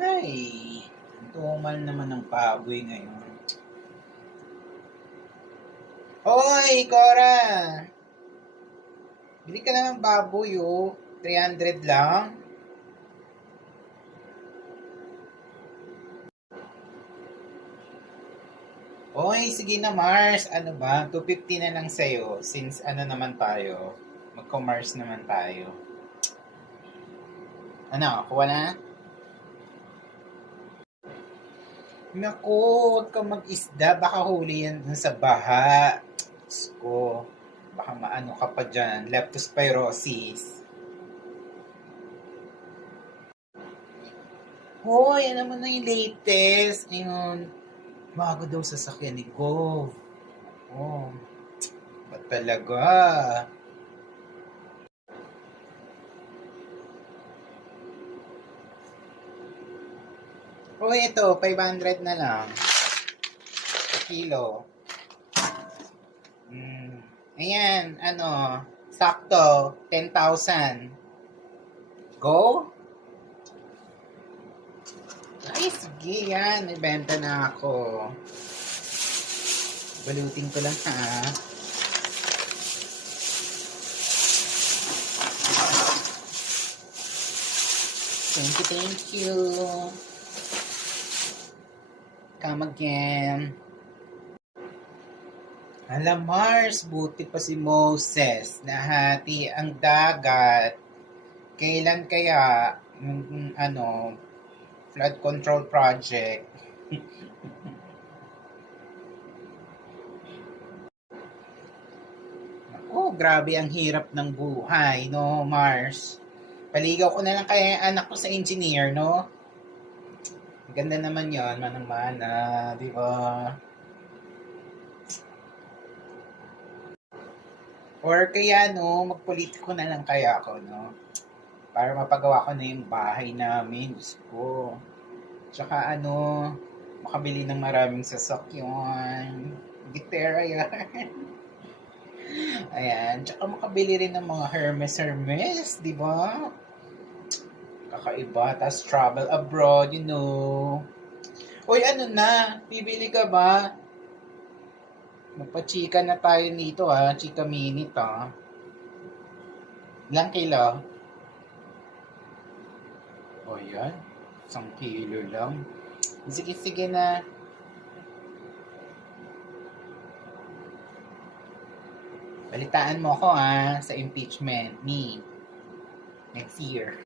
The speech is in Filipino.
Ay, tumal naman ng baboy ngayon. Hoy, Cora! Bili ka na ng baboy, oh. 300 lang. Hoy, sige na, Mars. Ano ba? 250 na lang sa'yo. Since ano naman tayo, mag-commerce naman tayo. Ano, kuha na? Naku, huwag kang mag-isda. Baka huli yan dun sa baha. Diyos ko. Baka maano ka pa dyan. Leptospirosis. Hoy, ano mo na yung latest? Ayun, bago daw sasakyan ni Gov. Oh, ba't talaga? Hoy, ito, 500 na lang. Kilo. Ayan, ano, sakto, 10,000. Go? Ay, sige yan. May benta na ako. Balutin ko lang ha. Thank you. Come again. Alam, Mars, buti pa si Moses. Nahati ang dagat. Kailan kaya yung ano, flood control project? Oh, grabe ang hirap ng buhay, no, Mars? Paligaw ko na lang kaya yung anak ko sa engineer, no? Ganda naman yon, manang-mana, di ba? Or kaya, no, magpolitiko na lang kaya ako, no? Para mapagawa ko na yung bahay namin, Diyos ko. Tsaka ano, makabili ng maraming sasakyan. Gitera yan. Ayan, tsaka makabili rin ng mga Hermes, di ba? Kakaiba, tas travel abroad, you know. Uy, ano na? Bibili ka ba? Magpa-chika na tayo nito ha. Chika minute ha. Ilang kilo? O yan. 1 kilo lang. Sige, sige na. Balitaan mo ako ha sa impeachment. Me. Next year.